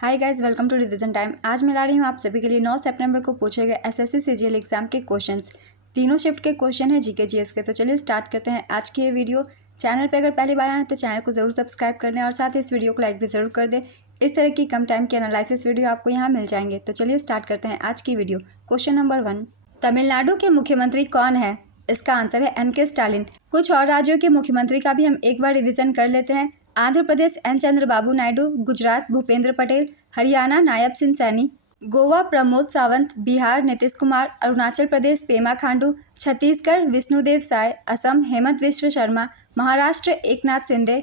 Hi guys, welcome to revision time. आज मैं ला रही हूँ आप सभी के लिए 9 सितंबर को पूछे गए एसएससी सीजीएल एग्जाम के क्वेश्चंस। तीनों शिफ्ट के क्वेश्चन है जीके जीएस के। तो चलिए स्टार्ट करते हैं आज की ये वीडियो। चैनल पे अगर पहली बार आए हैं तो चैनल को ज़रूर सब्सक्राइब कर लें और साथ ही इस वीडियो को लाइक भी ज़रूर कर दें। इस तरह की कम टाइम के एनालिसिस वीडियो आपको यहाँ मिल जाएंगे। तो चलिए स्टार्ट करते हैं आज की वीडियो। क्वेश्चन नंबर 1, तमिलनाडु के मुख्यमंत्री कौन है? इसका आंसर है एम के स्टालिन। कुछ और राज्यों के मुख्यमंत्री का भी हम एक बार रिविजन कर लेते हैं। Andhra Pradesh N Chandrababu Naidu, Gujarat Bhupendra Patel, Haryana Nayab Singh Saini, Goa Pramod Sawant, Bihar Nitish Kumar, Arunachal Pradesh Pema Khandu, Chhattisgarh Vishnudeo Sai, Assam Himanta Biswa Sarma, Maharashtra Eknath Shinde,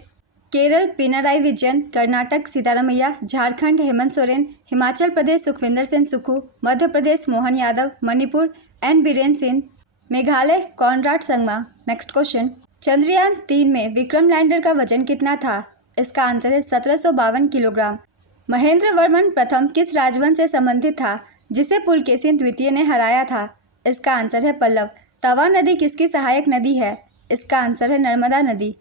Kerala Pinarayi Vijayan, Karnataka Siddaramaiah, Jharkhand Hemant Soren, Himachal Pradesh Sukhvinder Singh Sukhu, Madhya Pradesh Mohan Yadav, Manipur N Birendra Singh, Meghalaya Conrad Sangma. Next question, Chandrayaan 3 में विक्रम लैंडर का वजन कितना था? इसका आंसर है 1752 किलोग्राम। महेंद्र वर्मन प्रथम किस राजवंश से संबंधित था जिसे पुलकेशिन द्वितीय ने हराया था? इसका आंसर है पल्लव। तवा नदी किसकी सहायक नदी है? इसका आंसर है नर्मदा नदी।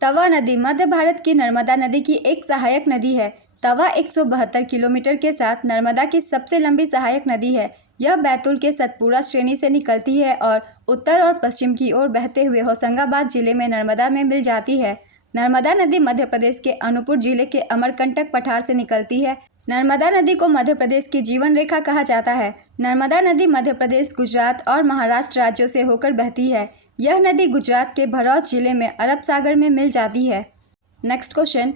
तवा नदी मध्य भारत की नर्मदा नदी की एक सहायक नदी है। तवा 172 किलोमीटर के साथ नर्मदा की सबसे लंबी सहायक नदी है। यह बैतूल के सतपुड़ा श्रेणी से निकलती है और उत्तर और पश्चिम की ओर बहते हुए होशंगाबाद जिले में नर्मदा में मिल जाती है। नर्मदा नदी मध्य प्रदेश के अनूपपुर जिले के अमरकंटक पठार से निकलती है। नर्मदा नदी को मध्य प्रदेश की जीवन रेखा कहा जाता है। नर्मदा नदी मध्य प्रदेश, गुजरात और महाराष्ट्र राज्यों से होकर बहती है। यह नदी गुजरात के भरौच जिले में अरब सागर में मिल जाती है। नेक्स्ट क्वेश्चन,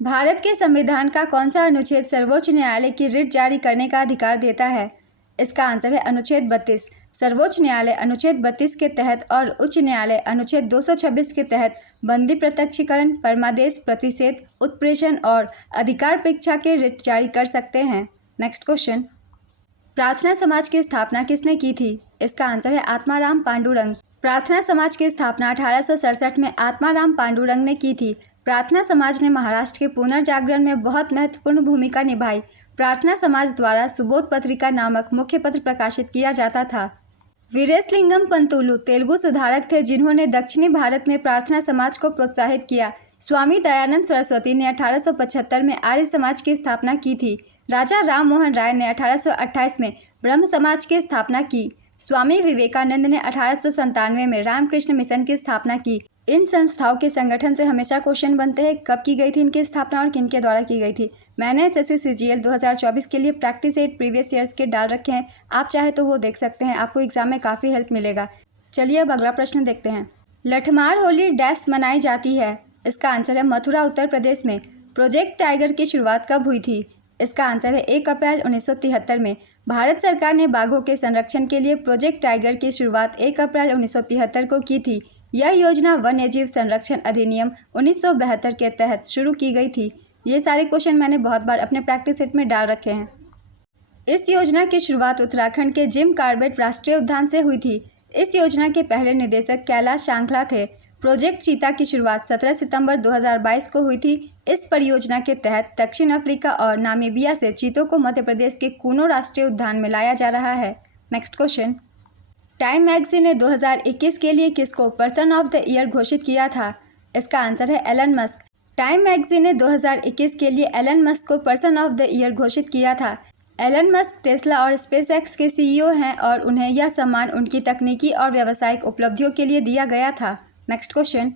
भारत के संविधान का कौन सा अनुच्छेद सर्वोच्च न्यायालय की रिट जारी करने का अधिकार देता है? इसका आंसर है अनुच्छेद 32। सर्वोच्च न्यायालय अनुच्छेद 32 के तहत और उच्च न्यायालय अनुच्छेद 226 के तहत बंदी प्रत्यक्षीकरण, परमादेश, प्रतिषेध, उत्प्रेषण और अधिकार परीक्षा के रिट जारी कर सकते हैं। नेक्स्ट क्वेश्चन, प्रार्थना समाज की स्थापना किसने की थी? इसका आंसर है आत्माराम पांडुरंग। प्रार्थना समाज की स्थापना 1867 में आत्माराम पांडुरंग ने की थी। प्रार्थना समाज ने महाराष्ट्र के पुनर्जागरण में बहुत महत्वपूर्ण भूमिका निभाई। प्रार्थना समाज द्वारा सुबोध पत्रिका नामक मुख्य पत्र प्रकाशित किया जाता था। वीरेशलिंगम पंतुलु तेलुगु सुधारक थे जिन्होंने दक्षिणी भारत में प्रार्थना समाज को प्रोत्साहित किया। स्वामी दयानंद सरस्वती ने 1875 में आर्य समाज की स्थापना की थी। राजा राम मोहन राय ने 1828 में ब्रह्म समाज की स्थापना की। स्वामी विवेकानंद ने 1897 में रामकृष्ण मिशन की स्थापना की। इन संस्थाओं के संगठन से हमेशा क्वेश्चन बनते हैं कब की गई थी इनकी स्थापना और किन के द्वारा की गई थी। मैंने एसएससी सीजीएल 2024 के लिए प्रैक्टिस सेट प्रीवियस ईयर्स के डाल रखे हैं, आप चाहे तो वो देख सकते हैं, आपको एग्जाम में काफ़ी हेल्प मिलेगा। चलिए अब अगला प्रश्न देखते हैं। लठमार होली डैश मनाई जाती है? इसका आंसर है मथुरा उत्तर प्रदेश में। प्रोजेक्ट टाइगर की शुरुआत कब हुई थी? इसका आंसर है 1 अप्रैल 1973 में। भारत सरकार ने बाघों के संरक्षण के लिए प्रोजेक्ट टाइगर की शुरुआत 1 अप्रैल 1973 को की थी। यह योजना वन्यजीव संरक्षण अधिनियम 1972 के तहत शुरू की गई थी। ये सारे क्वेश्चन मैंने बहुत बार अपने प्रैक्टिस सेट में डाल रखे हैं। इस योजना की शुरुआत उत्तराखंड के जिम कार्बेट राष्ट्रीय उद्यान से हुई थी। इस योजना के पहले निदेशक कैलाश शांखला थे। प्रोजेक्ट चीता की शुरुआत 17 सितंबर 2022 को हुई थी। इस परियोजना के तहत दक्षिण अफ्रीका और नामीबिया से चीतों को मध्य प्रदेश के कूनो राष्ट्रीय उद्यान में लाया जा रहा है। नेक्स्ट क्वेश्चन, टाइम मैगजीन ने 2021 के लिए किसको पर्सन ऑफ द ईयर घोषित किया था? इसका आंसर है एलन मस्क। टाइम मैगजीन ने 2021 के लिए एलन मस्क को पर्सन ऑफ द ईयर घोषित किया था। एलन मस्क टेस्ला और स्पेसएक्स के सीईओ हैं और उन्हें यह सम्मान उनकी तकनीकी और व्यावसायिक उपलब्धियों के लिए दिया गया था। नेक्स्ट क्वेश्चन,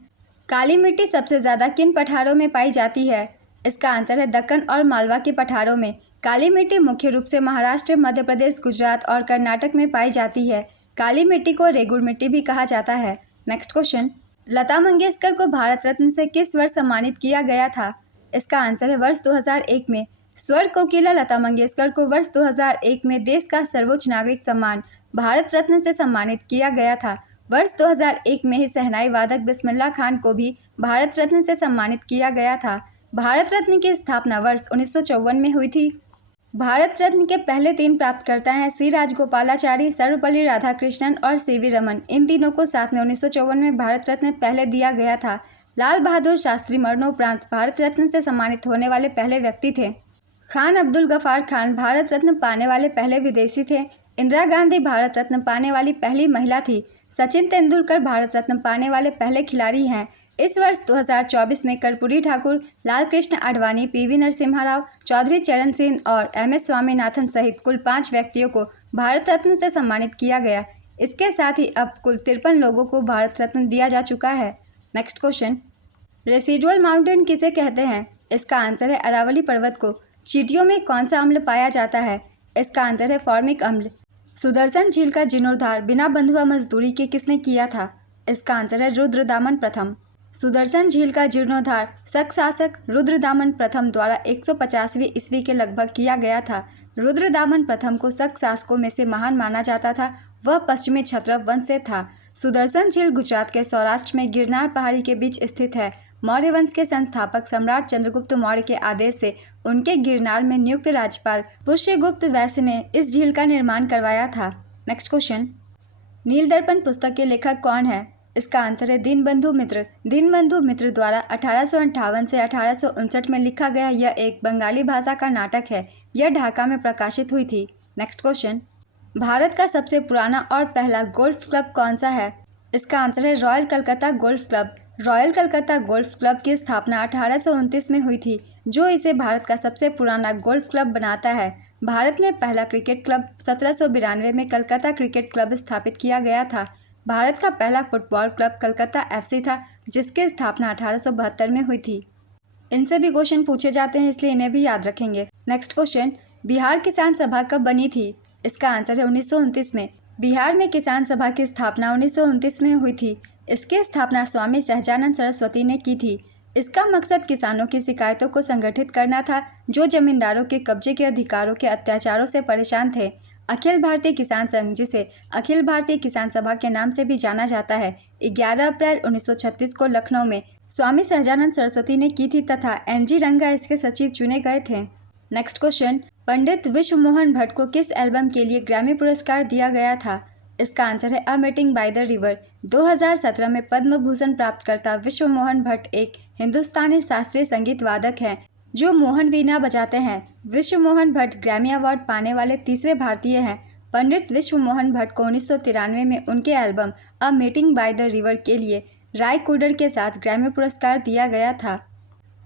काली मिट्टी सबसे ज़्यादा किन पठारों में पाई जाती है? इसका आंसर है दक्कन और मालवा के पठारों में। काली मिट्टी मुख्य रूप से महाराष्ट्र, मध्य प्रदेश, गुजरात और कर्नाटक में पाई जाती है। काली मिट्टी को रेगुड़ मिट्टी भी कहा जाता है। नेक्स्ट क्वेश्चन, लता मंगेशकर को भारत रत्न से किस वर्ष सम्मानित किया गया था? इसका आंसर है वर्ष 2001 में। स्वर कोकिला लता मंगेशकर को वर्ष 2001 में देश का सर्वोच्च नागरिक सम्मान भारत रत्न से सम्मानित किया गया था। वर्ष 2001 में ही शहनाई वादक बिस्मिल्लाह खान को भी भारत रत्न से सम्मानित किया गया था। भारत रत्न की स्थापना वर्ष 1954 में हुई थी। भारत रत्न के पहले 3 प्राप्तकर्ता हैं सी राजगोपालाचारी, सर्वपल्ली राधाकृष्णन और सीवी रमन। इन तीनों को साथ में 1954 में भारत रत्न पहले दिया गया था। लाल बहादुर शास्त्री मरणोपरांत भारत रत्न से सम्मानित होने वाले पहले व्यक्ति थे। खान अब्दुल गफार खान भारत रत्न पाने वाले पहले विदेशी थे। इंदिरा गांधी भारत रत्न पाने वाली पहली महिला थी। सचिन तेंदुलकर भारत रत्न पाने वाले पहले खिलाड़ी हैं। इस वर्ष 2024 में कर्पूरी ठाकुर, लाल कृष्ण आडवाणी, पीवी नरसिम्हा राव, चौधरी चरण सिंह और MS स्वामीनाथन सहित कुल 5 व्यक्तियों को भारत रत्न से सम्मानित किया गया। इसके साथ ही अब कुल 53 लोगों को भारत रत्न दिया जा चुका है। नेक्स्ट क्वेश्चन, रेसिडुअल माउंटेन किसे कहते हैं? इसका आंसर है अरावली पर्वत को। चींटियों में कौन सा अम्ल पाया जाता है? इसका आंसर है फॉर्मिक अम्ल। सुदर्शन झील का जीर्णोद्धार बिना बंधुआ मजदूरी के किसने किया था? इसका आंसर है रुद्रदामन प्रथम। सुदर्शन झील का जीर्णोद्धार शक शासक रुद्रदामन प्रथम द्वारा 150वीं ईस्वी के लगभग किया गया था। रुद्रदामन प्रथम को शक शासकों में से महान माना जाता था। वह पश्चिमी क्षत्रप वंश से था। सुदर्शन झील गुजरात के सौराष्ट्र में गिरनार पहाड़ी के बीच स्थित है। मौर्य वंश के संस्थापक सम्राट चंद्रगुप्त मौर्य के आदेश से उनके गिरनार में नियुक्त राज्यपाल पुष्यगुप्त वैश्य ने इस झील का निर्माण करवाया था। नेक्स्ट क्वेश्चन, नीलदर्पण पुस्तक के लेखक कौन है? इसका आंसर है दीनबंधु मित्र। दीनबंधु मित्र द्वारा 1858 से 1859 में लिखा गया यह एक बंगाली भाषा का नाटक है। यह ढाका में प्रकाशित हुई थी। नेक्स्ट क्वेश्चन, भारत का सबसे पुराना और पहला गोल्फ क्लब कौन सा है? इसका आंसर है royal Calcutta golf club. Royal Calcutta golf club की स्थापना 1829 में हुई थी, जो इसे भारत का सबसे पुराना गोल्फ क्लब बनाता है। भारत में पहला क्रिकेट क्लब 1792 में कलकत्ता क्रिकेट क्लब स्थापित किया गया था। भारत का पहला फुटबॉल क्लब कलकत्ता FC था, जिसकी स्थापना 1872 में हुई थी। इनसे भी क्वेश्चन पूछे जाते हैं, इसलिए इन्हें भी याद रखेंगे। नेक्स्ट क्वेश्चन, बिहार किसान सभा कब बनी थी? इसका आंसर है 1929 में। बिहार में किसान सभा की स्थापना 1929 में हुई थी। इसकी स्थापना स्वामी सहजानंद सरस्वती ने की थी। इसका मकसद किसानों की शिकायतों को संगठित करना था, जो जमींदारों के कब्जे के अधिकारों के अत्याचारों से परेशान थे। अखिल भारतीय किसान संघ, जिसे अखिल भारतीय किसान सभा के नाम से भी जाना जाता है, 11 अप्रैल 1936 को लखनऊ में स्वामी सहजानंद सरस्वती ने की थी तथा NG रंगा इसके सचिव चुने गए थे। नेक्स्ट क्वेश्चन, पंडित विश्व मोहन भट्ट को किस एल्बम के लिए ग्रैमी पुरस्कार दिया गया था? इसका आंसर है a meeting by the river. 2017 में पद्म भूषण प्राप्तकर्ता विश्व मोहन भट्ट एक हिंदुस्तानी शास्त्रीय संगीत वादक हैं जो मोहन वीणा बजाते हैं। विश्व मोहन भट्ट ग्रैमी अवार्ड पाने वाले तीसरे भारतीय हैं। पंडित विश्व मोहन भट्ट को 1993 में उनके album a meeting by the river के लिए राय कुडर के साथ ग्रैमी पुरस्कार दिया गया था।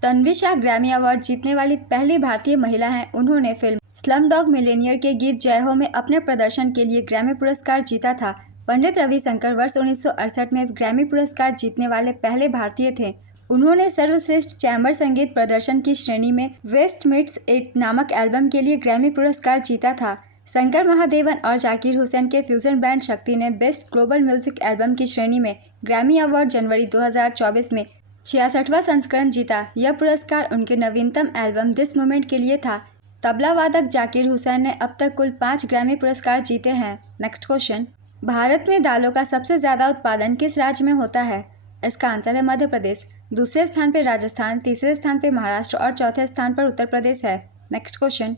तन्वी शाह ग्रैमी अवार्ड जीतने वाली पहली भारतीय महिला हैं। उन्होंने फिल्म स्लमडॉग मिलियनेयर के गीत जय हो में अपने प्रदर्शन के लिए ग्रैमी पुरस्कार जीता था। पंडित रविशंकर वर्ष 1968 में ग्रैमी पुरस्कार जीतने वाले पहले भारतीय थे। उन्होंने सर्वश्रेष्ठ चैम्बर संगीत प्रदर्शन की श्रेणी में वेस्ट मीट्स इट नामक एल्बम के लिए ग्रैमी पुरस्कार जीता था। शंकर महादेवन और जाकिर हुसैन के फ्यूजन बैंड शक्ति ने बेस्ट ग्लोबल म्यूजिक एल्बम की श्रेणी में ग्रैमी अवार्ड जनवरी 2024 में 66वां संस्करण जीता। यह पुरस्कार उनके नवीनतम एल्बम दिस मोमेंट के लिए था। तबला वादक जाकिर हुसैन ने अब तक कुल 5 ग्रैमी पुरस्कार जीते हैं। नेक्स्ट क्वेश्चन, भारत में दालों का सबसे ज़्यादा उत्पादन किस राज्य में होता है? इसका आंसर है मध्य प्रदेश। दूसरे स्थान पर राजस्थान, तीसरे स्थान पर महाराष्ट्र और चौथे स्थान पर उत्तर प्रदेश है। नेक्स्ट क्वेश्चन,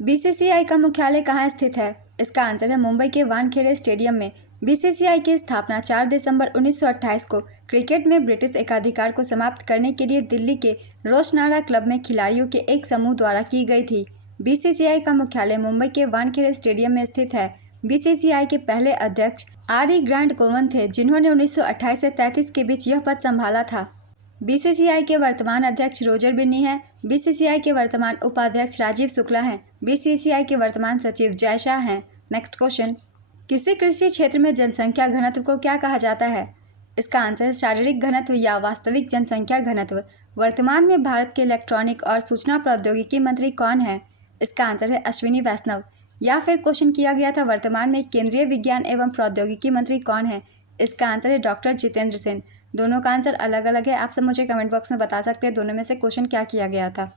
BCCI का मुख्यालय कहाँ स्थित है? इसका आंसर है मुंबई के वानखेड़े स्टेडियम में। BCCI की स्थापना 4 दिसंबर 1928 को क्रिकेट में ब्रिटिश एकाधिकार को समाप्त करने के लिए दिल्ली के रोशनारा क्लब में खिलाड़ियों के एक समूह द्वारा की गई थी। BCCI का मुख्यालय मुंबई के वानखेड़े स्टेडियम में स्थित है। BCCI के पहले अध्यक्ष RE ग्रांट कोवन थे, जिन्होंने 1928 से 33 के बीच यह पद संभाला था। BCCI के वर्तमान अध्यक्ष रोजर बिन्नी हैं। BCCI के वर्तमान उपाध्यक्ष राजीव शुक्ला हैं। BCCI के वर्तमान सचिव जय शाह हैं। नेक्स्ट क्वेश्चन, किसी कृषि क्षेत्र में जनसंख्या घनत्व को क्या कहा जाता है? इसका आंसर है शारीरिक घनत्व या वास्तविक जनसंख्या घनत्व। वर्तमान में भारत के इलेक्ट्रॉनिक और सूचना प्रौद्योगिकी मंत्री कौन है? इसका आंसर है अश्विनी वैष्णव। या फिर क्वेश्चन किया गया था वर्तमान में केंद्रीय विज्ञान एवं प्रौद्योगिकी मंत्री कौन है? इसका आंसर है डॉक्टर जितेंद्र सिंह। दोनों का आंसर अलग अलग है। आप सब मुझे कमेंट बॉक्स में बता सकते हैं दोनों में से क्वेश्चन क्या किया गया था।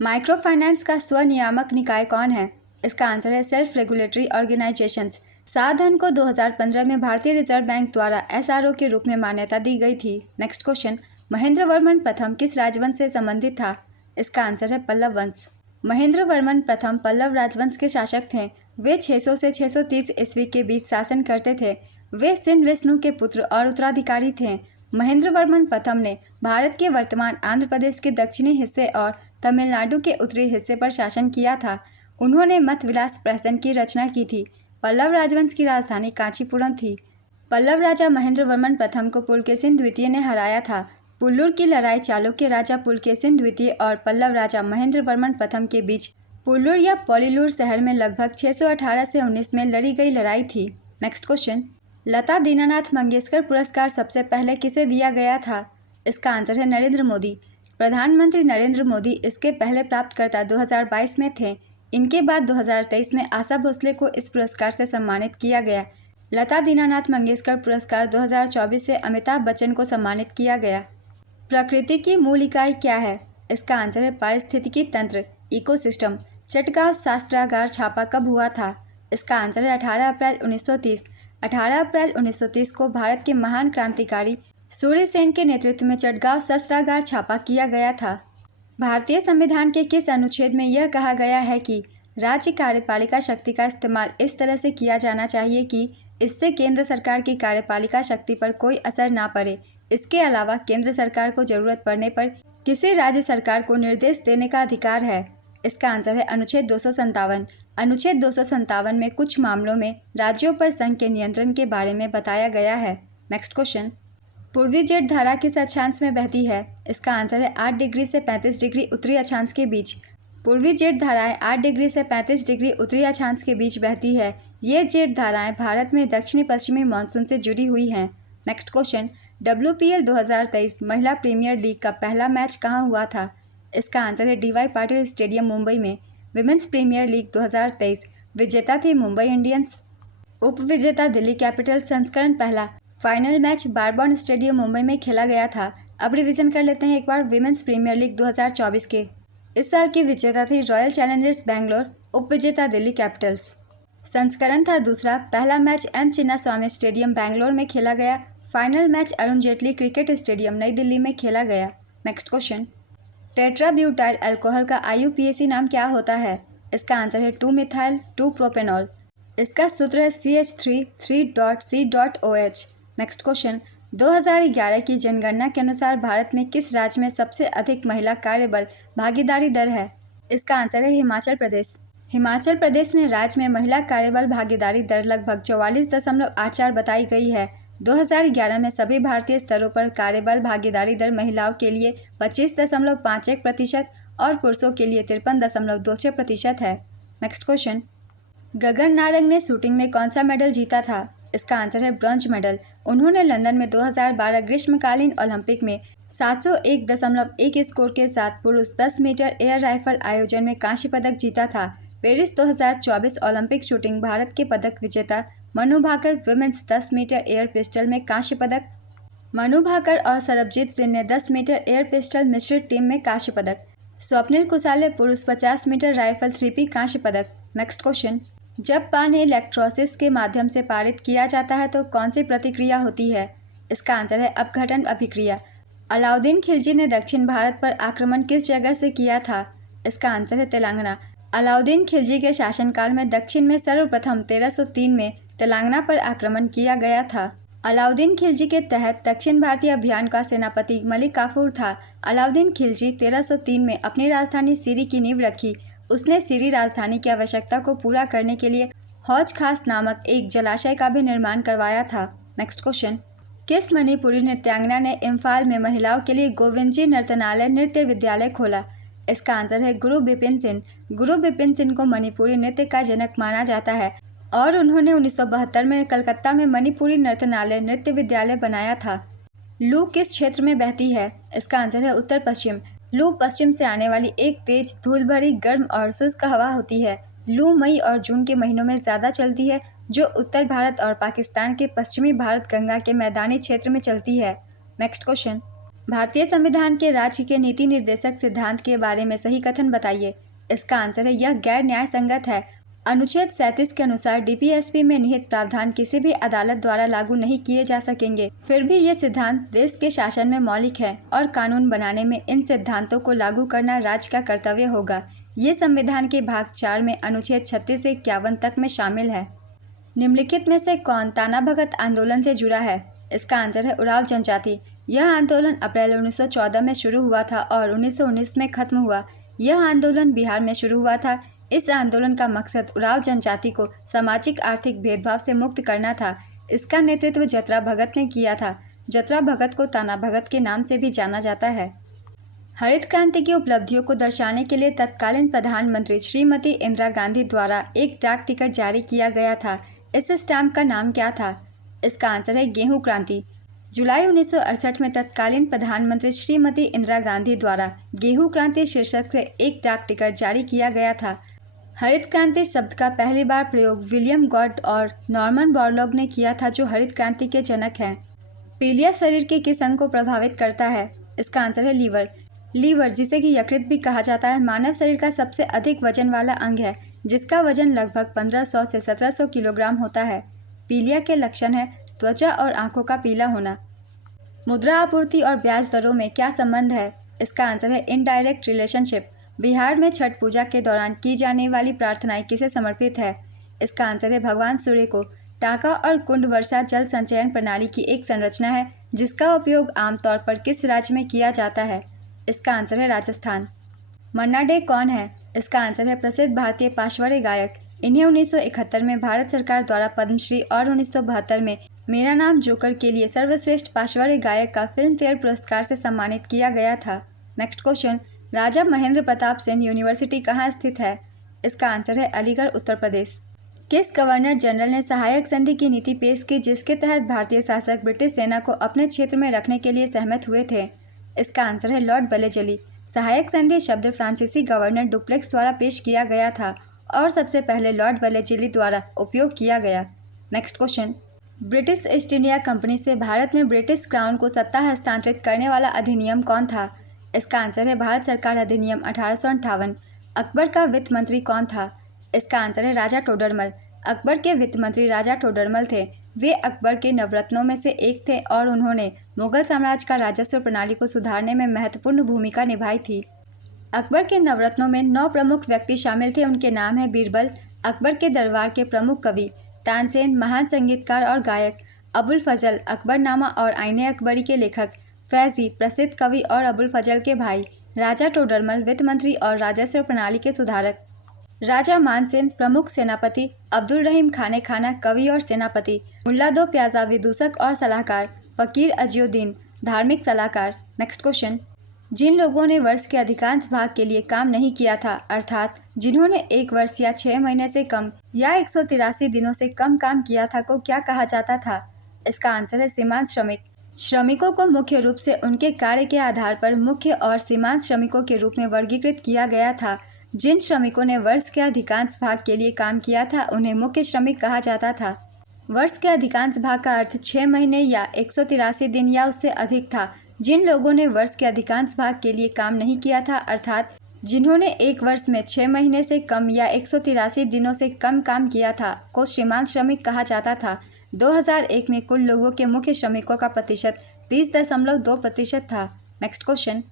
माइक्रो फाइनेंस का स्वनियामक निकाय कौन है? इसका आंसर है सेल्फ रेगुलेटरी ऑर्गेनाइजेशंस। साधन को 2015 में भारतीय रिजर्व बैंक द्वारा SRO के रूप में मान्यता दी गई थी। नेक्स्ट क्वेश्चन, महेंद्र वर्मन प्रथम किस राजवंश से संबंधित था? इसका आंसर है पल्लव वंश। महेंद्र वर्मन प्रथम पल्लव राजवंश के शासक थे। वे 600 से 630 ईस्वी के बीच शासन करते थे। वे सिंध विष्णु के पुत्र और उत्तराधिकारी थे। महेंद्र वर्मन प्रथम ने भारत के वर्तमान आंध्र प्रदेश के दक्षिणी हिस्से और तमिलनाडु के उत्तरी हिस्से पर शासन किया था। उन्होंने मत विलास प्रहसन की रचना की थी। पल्लव राजवंश की राजधानी कांचीपुरम थी। पल्लव राजा महेंद्र वर्मन प्रथम को पुलकेशिन द्वितीय ने हराया था। पुल्लुर की लड़ाई चालुक्य राजा पुलकेशिन द्वितीय और पल्लव राजा महेंद्र वर्मन प्रथम के बीच पुल्लुर या पोलिलुर शहर में लगभग 618 से 19 में लड़ी गई लड़ाई थी। नेक्स्ट क्वेश्चन, लता दीनानाथ मंगेशकर पुरस्कार सबसे पहले किसे दिया गया था? इसका आंसर है नरेंद्र मोदी। प्रधानमंत्री नरेंद्र मोदी इसके पहले प्राप्तकर्ता 2022 में थे। इनके बाद 2023 में आशा भोसले को इस पुरस्कार से सम्मानित किया गया। लता दीनानाथ मंगेशकर पुरस्कार 2024 से अमिताभ बच्चन को सम्मानित किया गया। प्रकृति की मूल इकाई क्या है? इसका आंसर है पारिस्थितिकी तंत्र, इकोसिस्टम। चटगांव शस्त्रागार छापा कब हुआ था? इसका आंसर है 18 अप्रैल 1930। 18 अप्रैल 1930 को भारत के महान क्रांतिकारी सूर्य सेन के नेतृत्व में चटगांव शस्त्रागार छापा किया गया था। भारतीय संविधान के किस अनुच्छेद में यह कहा गया है कि राज्य कार्यपालिका शक्ति का इस्तेमाल इस तरह से किया जाना चाहिए कि इससे केंद्र सरकार की कार्यपालिका शक्ति पर कोई असर ना पड़े? इसके अलावा केंद्र सरकार को जरूरत पड़ने पर किसी राज्य सरकार को निर्देश देने का अधिकार है? इसका आंसर है अनुच्छेद 257। अनुच्छेद 257 में कुछ मामलों में राज्यों पर संघ के नियंत्रण के बारे में बताया गया है। नेक्स्ट क्वेश्चन, पूर्वी जेट धारा किस अक्षांश में बहती है? इसका आंसर है 8 डिग्री से 35 डिग्री उत्तरी अक्षांश के बीच। पूर्वी जेट धाराएं 8 डिग्री से 35 डिग्री उत्तरी अक्षांश के बीच बहती है। ये जेट धाराएं भारत में दक्षिणी पश्चिमी मानसून से जुड़ी हुई हैं। नेक्स्ट क्वेश्चन, WPL 2023 महिला प्रीमियर लीग का पहला मैच कहाँ हुआ था? इसका आंसर है DY पाटिल स्टेडियम मुंबई में। विमेंस प्रीमियर लीग 2023 विजेता थी मुंबई इंडियंस, उप विजेता दिल्ली कैपिटल्स। संस्करण पहला फाइनल मैच बारबॉन स्टेडियम मुंबई में खेला गया था। अब रिवीजन कर लेते हैं एक बार विमेंस प्रीमियर लीग 2024 के। इस साल की विजेता थी रॉयल चैलेंजर्स बैंगलोर, उप विजेता दिल्ली कैपिटल्स। संस्करण था दूसरा, पहला match M Chinnaswamy stadium Bangalore में खेला गया। Final match Arun Jaitley cricket stadium नई दिल्ली में खेला गया। नेक्स्ट क्वेश्चन, टेट्राब्यूटाइल अल्कोहल का IUPAC नाम क्या होता है? इसका आंसर है 2-मिथाइल 2-प्रोपेनॉल। इसका सूत्र है CH3 3.C.OH। नेक्स्ट क्वेश्चन, 2011 की जनगणना के अनुसार भारत में किस राज्य में सबसे अधिक महिला कार्यबल भागीदारी दर है? इसका आंसर है हिमाचल प्रदेश। हिमाचल प्रदेश में राज्य में महिला कार्यबल भागीदारी दर लगभग 44.84 बताई गई है। 2011 में सभी भारतीय स्तरों पर कार्यबल भागीदारी दर महिलाओं के लिए 25.51% और पुरुषों के लिए 53.26% है। नेक्स्ट क्वेश्चन, गगन नारंग ने शूटिंग में कौन सा मेडल जीता था? इसका आंसर है ब्रॉन्ज मेडल। उन्होंने लंदन में 2012 ग्रीष्मकालीन ओलंपिक में 701.1 स्कोर के साथ पुरुष 10 मीटर एयर राइफल आयोजन में कांस्य पदक जीता था। पेरिस 2024 ओलंपिक शूटिंग भारत के पदक विजेता Manu Bhaker women's 10 metre air pistol में कांस्य पदक। मनु भाकर और सरबजीत सिंह ने 10 मीटर एयर पिस्टल मिश्रित टीम में कांस्य पदक। स्वप्निल कुसाले पुरुष 50 मीटर राइफल 3P कांस्य पदक। नेक्स्ट क्वेश्चन, जब पानी इलेक्ट्रोसिस के माध्यम से पारित किया जाता है तो कौन सी प्रतिक्रिया होती है? इसका आंसर है अपघटन अभिक्रिया। अलाउद्दीन खिलजी ने दक्षिण भारत पर आक्रमण किस जगह से किया था? इसका आंसर है तेलंगाना। अलाउद्दीन खिलजी के शासनकाल में दक्षिण में सर्वप्रथम 1303 में तेलंगाना पर आक्रमण किया गया था। अलाउद्दीन खिलजी के तहत दक्षिण भारतीय अभियान का सेनापति मलिक काफूर था। अलाउद्दीन खिलजी 1303 में अपनी राजधानी सीरी की नींव रखी। उसने सीरी राजधानी की आवश्यकता को पूरा करने के लिए हौज खास नामक एक जलाशय का भी निर्माण करवाया था। नेक्स्ट क्वेश्चन, किस मणिपुरी नृत्यांगना ने इम्फाल में महिलाओं के लिए गोविंदजी नर्तनालय नृत्य विद्यालय खोला? इसका आंसर है गुरु बिपिन सिंह। गुरु बिपिन सिंह को मणिपुरी नृत्य का जनक माना जाता है और उन्होंने 1972 में कलकत्ता में मणिपुरी नर्तनालय नृत्य विद्यालय बनाया था। लू किस क्षेत्र में बहती है? इसका आंसर है उत्तर पश्चिम। लू पश्चिम से आने वाली एक तेज धूल भरी गर्म और शुष्क हवा होती है। लू मई और जून के महीनों में ज़्यादा चलती है, जो उत्तर भारत और पाकिस्तान के पश्चिमी भारत गंगा के मैदानी क्षेत्र में चलती है। नेक्स्ट क्वेश्चन, भारतीय संविधान के राज्य के नीति निर्देशक सिद्धांत के बारे में सही कथन बताइए। इसका आंसर है यह गैर न्याय संगत है। अनुच्छेद 37 के अनुसार DPSP में निहित प्रावधान किसी भी अदालत द्वारा लागू नहीं किए जा सकेंगे। फिर भी ये सिद्धांत देश के शासन में मौलिक है और कानून बनाने में इन सिद्धांतों को लागू करना राज्य का कर्तव्य होगा। ये संविधान के भाग 4 में अनुच्छेद 36 से 51 तक में शामिल है। निम्नलिखित में से कौन ताना भगत आंदोलन से जुड़ा है? इसका आंसर है उरांव जनजाति। यह आंदोलन अप्रैल 1914 में शुरू हुआ था और 1919 में खत्म हुआ। यह आंदोलन बिहार में शुरू हुआ था। इस आंदोलन का मकसद उरांव जनजाति को सामाजिक आर्थिक भेदभाव से मुक्त करना था। इसका नेतृत्व जतरा भगत ने किया था। जतरा भगत को ताना भगत के नाम से भी जाना जाता है। हरित क्रांति की उपलब्धियों को दर्शाने के लिए तत्कालीन प्रधानमंत्री श्रीमती इंदिरा गांधी द्वारा एक डाक टिकट जारी किया गया था। इस स्टैम्प का नाम क्या था? इसका आंसर है गेहूं क्रांति। जुलाई 1968 में तत्कालीन प्रधानमंत्री श्रीमती इंदिरा गांधी द्वारा गेहूं क्रांति शीर्षक से एक डाक टिकट जारी किया गया था। हरित क्रांति शब्द का पहली बार प्रयोग विलियम गॉड और नॉर्मन बोरलॉग ने किया था, जो हरित क्रांति के जनक हैं। पीलिया शरीर के किस अंग को प्रभावित करता है? इसका आंसर है लीवर। लीवर, जिसे कि यकृत भी कहा जाता है, मानव शरीर का सबसे अधिक वजन वाला अंग है, जिसका वजन लगभग 1500 से 1700 किलोग्राम होता है। पीलिया के लक्षण है त्वचा और आंखों का पीला होना। मुद्रा आपूर्ति और ब्याज दरों में क्या संबंध है? इसका आंसर है इनडायरेक्ट रिलेशनशिप। बिहार में छठ पूजा के दौरान की जाने वाली प्रार्थनाएं किसे समर्पित है? इसका आंसर है भगवान सूर्य को। टाका और कुंड वर्षा जल संचयन प्रणाली की एक संरचना है, जिसका उपयोग आमतौर पर किस राज्य में किया जाता है? इसका आंसर है राजस्थान। मन्ना डे कौन है? इसका आंसर है प्रसिद्ध भारतीय पार्श्ववाद्य गायक। इन्हें 1971 में भारत सरकार द्वारा पद्मश्री और 1972 में मेरा नाम जोकर के लिए सर्वश्रेष्ठ पार्श्ववाद्य गायक का फिल्म फेयर पुरस्कार से सम्मानित किया गया था। नेक्स्ट क्वेश्चन, राजा महेंद्र प्रताप सिंह यूनिवर्सिटी कहाँ स्थित है? इसका आंसर है अलीगढ़, उत्तर प्रदेश। किस गवर्नर जनरल ने सहायक संधि की नीति पेश की, जिसके तहत भारतीय शासक ब्रिटिश सेना को अपने क्षेत्र में रखने के लिए सहमत हुए थे? इसका आंसर है लॉर्ड वेलेजली। सहायक संधि शब्द फ्रांसीसी गवर्नर डुप्लेक्स द्वारा पेश किया गया था और सबसे पहले लॉर्ड वेलेजली द्वारा उपयोग किया गया। Next question, British east India company से भारत में ब्रिटिश क्राउन को सत्ता हस्तांतरित करने वाला अधिनियम कौन था? इसका आंसर है भारत सरकार अधिनियम 1858। अकबर का वित्त मंत्री कौन था? इसका आंसर है राजा टोडरमल। अकबर के वित्त मंत्री राजा टोडरमल थे। वे अकबर के नवरत्नों में से एक थे और उन्होंने मुगल साम्राज्य का राजस्व प्रणाली को सुधारने में महत्वपूर्ण भूमिका निभाई थी। अकबर के नवरत्नों में 9 प्रमुख व्यक्ति शामिल थे। उनके नाम हैं बीरबल, अकबर के दरबार के प्रमुख कवि, तानसेन, महान संगीतकार और गायक, अबुल फजल, अकबरनामा और आईने अकबरी के लेखक, फैजी, प्रसिद्ध कवि और अबुल फजल के भाई, राजा टोडरमल, वित्त मंत्री और राजस्व प्रणाली के सुधारक, राजा मानसिंह, प्रमुख सेनापति, अब्दुल रहीम खाने खाना, कवि और सेनापति, मुल्ला दो प्याजा, विदूषक और सलाहकार, फकीर अजियुद्दीन, धार्मिक सलाहकार। नेक्स्ट क्वेश्चन, जिन लोगों ने वर्ष के अधिकांश भाग के लिए काम नहीं किया था, अर्थात जिन्होंने 1 वर्ष या 6 महीने से कम या 183 दिनों से कम काम किया था, को क्या कहा जाता था? इसका आंसर है सीमांत श्रमिक। श्रमिकों को मुख्य रूप से उनके कार्य के आधार पर मुख्य और सीमांत श्रमिकों के रूप में वर्गीकृत किया गया था। जिन श्रमिकों ने वर्ष के अधिकांश भाग के लिए काम किया था, उन्हें मुख्य श्रमिक कहा जाता था। वर्ष के अधिकांश भाग का अर्थ 6 महीने या 183 दिन या उससे अधिक था। जिन लोगों ने वर्ष के अधिकांश भाग के लिए काम नहीं किया था, अर्थात जिन्होंने 1 वर्ष में 6 महीने से कम या 183 दिनों से कम काम किया था, को सीमांत श्रमिक कहा जाता था। 2001 में कुल लोगों के मुख्य श्रमिकों का प्रतिशत 30.2% था। नेक्स्ट क्वेश्चन,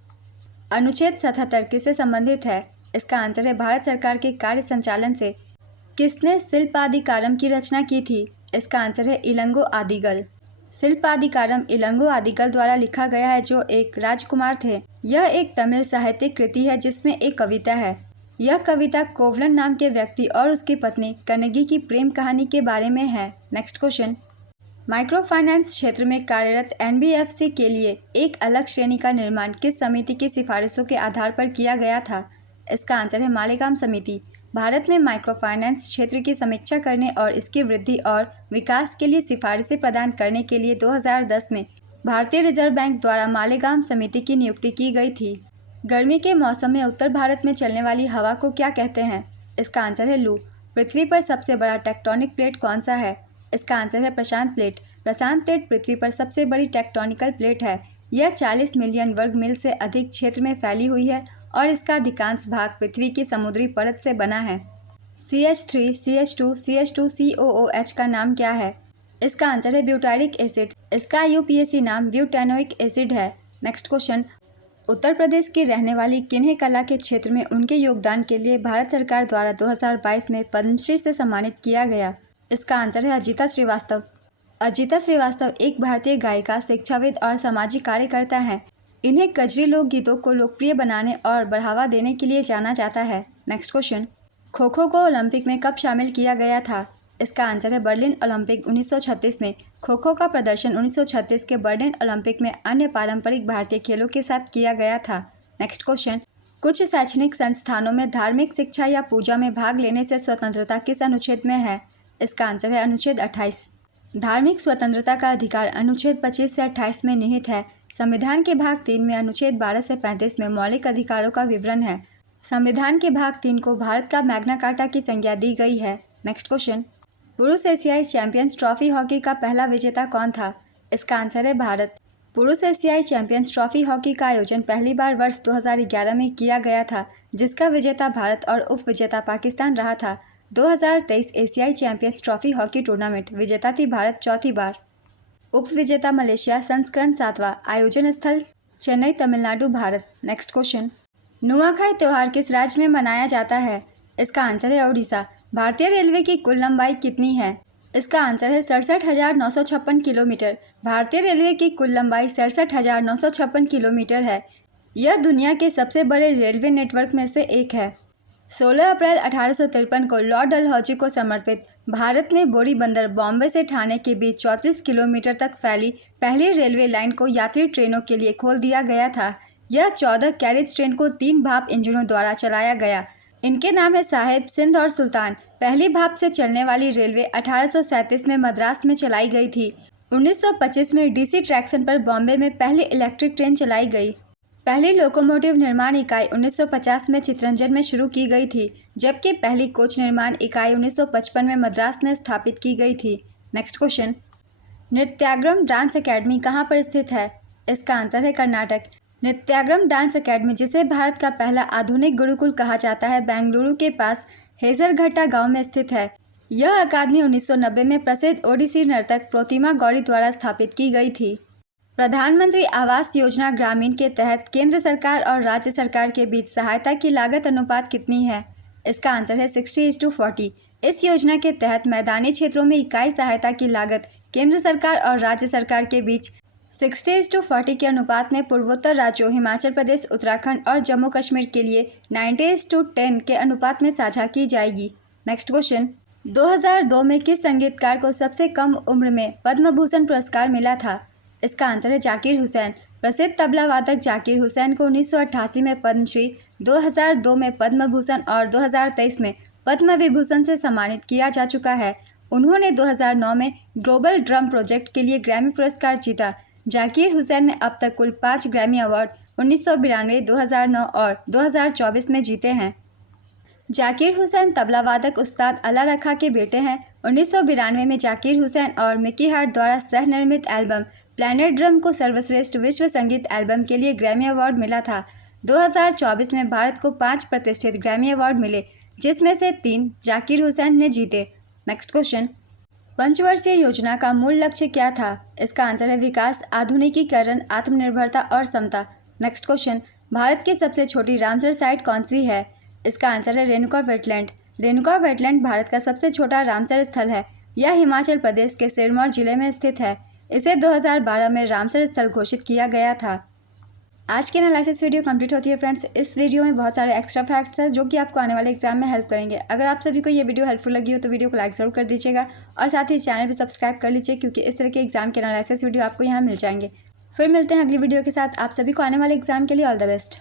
अनुच्छेद 77 किससे संबंधित है? इसका आंसर है भारत सरकार के कार्य संचालन से। किसने शिल्पाधिकारम की रचना की थी? इसका आंसर है इलंगो आदिगल। शिल्पाधिकारम इलंगो आदिगल द्वारा लिखा गया है, जो एक राजकुमार थे। यह एक तमिल साहित्यिक कृति है जिसमें एक कविता है। यह कविता कोवलन नाम के व्यक्ति और उसकी पत्नी कनगी की प्रेम कहानी के बारे में है। नेक्स्ट क्वेश्चन, माइक्रो फाइनेंस क्षेत्र में कार्यरत एनबीएफसी के लिए एक अलग श्रेणी का निर्माण किस समिति की सिफारिशों के आधार पर किया गया था? इसका आंसर है मालेगाम समिति। भारत में माइक्रो फाइनेंस क्षेत्र की समीक्षा करने और इसकी वृद्धि और विकास के लिए सिफारिशें प्रदान करने के लिए 2010 में भारतीय रिजर्व बैंक द्वारा मालेगाम समिति की नियुक्ति की गई थी। गर्मी के मौसम में उत्तर भारत में चलने वाली हवा को क्या कहते हैं? इसका आंसर है लू। पृथ्वी पर सबसे बड़ा टेक्टोनिक प्लेट कौन सा है? इसका आंसर है प्रशांत प्लेट। प्रशांत प्लेट पृथ्वी पर सबसे बड़ी टेक्टोनिकल प्लेट है। यह 40 मिलियन वर्ग मील से अधिक क्षेत्र में फैली हुई है और इसका अधिकांश भाग पृथ्वी की समुद्री परत से बना है। CH3, CH2, CH2, COOH का नाम क्या है? इसका आंसर है ब्यूटारिक एसिड। इसका IUPAC नाम ब्यूटेनोइक एसिड है। नेक्स्ट क्वेश्चन, उत्तर प्रदेश की रहने वाली किन्हें कला के क्षेत्र में उनके योगदान के लिए भारत सरकार द्वारा 2022 में पद्मश्री से सम्मानित किया गया? इसका आंसर है अजिता श्रीवास्तव। अजिता श्रीवास्तव एक भारतीय गायिका, शिक्षाविद और सामाजिक कार्यकर्ता हैं। इन्हें कजरी लोकगीतों को लोकप्रिय बनाने और बढ़ावा देने के लिए जाना जाता है। नेक्स्ट क्वेश्चन, खो खो को ओलंपिक में कब शामिल किया गया था? इसका आंसर है बर्लिन ओलंपिक 1936 में। खो खो का प्रदर्शन 1936 के बर्लिन ओलंपिक में अन्य पारंपरिक भारतीय खेलों के साथ किया गया था। नेक्स्ट क्वेश्चन, कुछ शैक्षणिक संस्थानों में धार्मिक शिक्षा या पूजा में भाग लेने से स्वतंत्रता किस अनुच्छेद में है? इसका आंसर है अनुच्छेद 28। धार्मिक स्वतंत्रता का अधिकार अनुच्छेद 25 से 28 में निहित है। संविधान के भाग 3 में अनुच्छेद 12 से 35 में मौलिक अधिकारों का विवरण है। संविधान के भाग 3 को भारत का मैग्ना कार्टा की संज्ञा दी गई है। नेक्स्ट क्वेश्चन, पुरुष एशियाई चैंपियंस ट्रॉफी हॉकी का पहला विजेता कौन था? इसका आंसर है भारत। पुरुष एशियाई चैंपियंस ट्रॉफी हॉकी का आयोजन पहली बार वर्ष 2011 में किया गया था, जिसका विजेता भारत और उप विजेता पाकिस्तान रहा था। 2023 एशियाई चैंपियंस ट्रॉफी हॉकी टूर्नामेंट विजेता थी भारत चौथी बार। उप विजेता मलेशिया, संस्करण 7वां। आयोजन स्थल चेन्नई, तमिलनाडु, भारत। नेक्स्ट क्वेश्चन, नुआखाई त्यौहार किस राज्य में मनाया जाता है? इसका आंसर है ओडिशा। भारतीय रेलवे की कुल लंबाई कितनी है? इसका आंसर है 67,956 किलोमीटर। भारतीय रेलवे की कुल लंबाई 67,956 किलोमीटर है। यह दुनिया के सबसे बड़े रेलवे नेटवर्क में से एक है। 16 अप्रैल 1853 को लॉर्ड डलहौजी को समर्पित भारत में बोरी बंदर बॉम्बे से ठाणे के बीच 34 किलोमीटर तक फैली पहली रेलवे लाइन को यात्री ट्रेनों के लिए खोल दिया गया था। यह 14 कैरेज ट्रेन को 3 भाप इंजनों द्वारा चलाया गया। इनके नाम है साहिब, सिंध और सुल्तान। पहली भाप से चलने वाली रेलवे 1837 में मद्रास में चलाई गई थी। 1925 में डीसी ट्रैक्शन पर बॉम्बे में पहली इलेक्ट्रिक ट्रेन चलाई गई। पहली लोकोमोटिव निर्माण इकाई 1950 में चितरंजन में शुरू की गई थी, जबकि पहली कोच निर्माण इकाई 1955 में मद्रास में स्थापित की गई थी। नेक्स्ट क्वेश्चन, नृत्याग्रम डांस अकेडमी कहाँ पर स्थित है? इसका आंसर है कर्नाटक। नृत्याग्रम डांस अकेडमी, जिसे भारत का पहला आधुनिक गुरुकुल कहा जाता है, बेंगलुरु के पास हेजरघट्टा गांव में स्थित है। यह अकादमी 1990 में प्रसिद्ध ओडिसी नर्तक प्रोतिमा गौरी द्वारा स्थापित की गई थी। प्रधानमंत्री आवास योजना ग्रामीण के तहत केंद्र सरकार और राज्य सरकार के बीच सहायता की लागत अनुपात कितनी है? इसका आंसर है 60:40। इस योजना के तहत मैदानी क्षेत्रों में इकाई सहायता की लागत केंद्र सरकार और राज्य सरकार के बीच 60:40 के अनुपात में पूर्वोत्तर राज्यों हिमाचल प्रदेश, उत्तराखंड और जम्मू कश्मीर के लिए 90:10 के अनुपात में साझा की जाएगी। नेक्स्ट क्वेश्चन, 2002 में किस संगीतकार को सबसे कम उम्र में पद्म भूषण पुरस्कार मिला था? इसका आंसर है जाकिर हुसैन। प्रसिद्ध तबला वादक जाकिर हुसैन को 1988 में पद्मश्री, 2002 में पद्म भूषण और 2023 में पद्म विभूषण से सम्मानित किया जा चुका है। उन्होंने 2009 में ग्लोबल ड्रम प्रोजेक्ट के लिए ग्रैमी पुरस्कार जीता। जाकिर हुसैन ने अब तक कुल 5 ग्रैमी अवार्ड 1992, 2009 और 2024 में जीते हैं। जाकिर हुसैन तबला वादक उस्ताद अला रखा के बेटे हैं। 1992 में जाकिर हुसैन और मिकी हार्ट द्वारा सह निर्मित एल्बम प्लैनेट ड्रम को सर्वश्रेष्ठ विश्व संगीत एल्बम के लिए ग्रैमी अवार्ड मिला था। 2024 में भारत को 5 प्रतिष्ठित ग्रैमी अवार्ड मिले, जिसमें से 3 जाकिर हुसैन ने जीते। नेक्स्ट क्वेश्चन, पंचवर्षीय योजना का मूल लक्ष्य क्या था? इसका आंसर है विकास, आधुनिकीकरण, आत्मनिर्भरता और समता। नेक्स्ट क्वेश्चन, भारत की सबसे छोटी रामसर साइट कौन सी है? इसका आंसर है रेणुका वेटलैंड। रेणुका वेटलैंड भारत का सबसे छोटा रामसर स्थल है। यह हिमाचल प्रदेश के सिरमौर जिले में स्थित है। इसे 2012 में रामसर स्थल घोषित किया गया था। आज की एनालिसिस वीडियो कंप्लीट होती है फ्रेंड्स। इस वीडियो में बहुत सारे एक्स्ट्रा फैक्ट्स हैं जो कि आपको आने वाले एग्जाम में हेल्प करेंगे। अगर आप सभी को ये वीडियो हेल्पफुल लगी हो तो वीडियो को लाइक ज़रूर कर दीजिएगा और साथ ही चैनल भी सब्सक्राइब कर लीजिए, क्योंकि इस तरह के एग्जाम के एनालिसिस वीडियो आपको यहाँ मिल जाएंगे। फिर मिलते हैं अगली वीडियो के साथ। आप सभी को आने वाले एग्जाम के लिए ऑल द बेस्ट।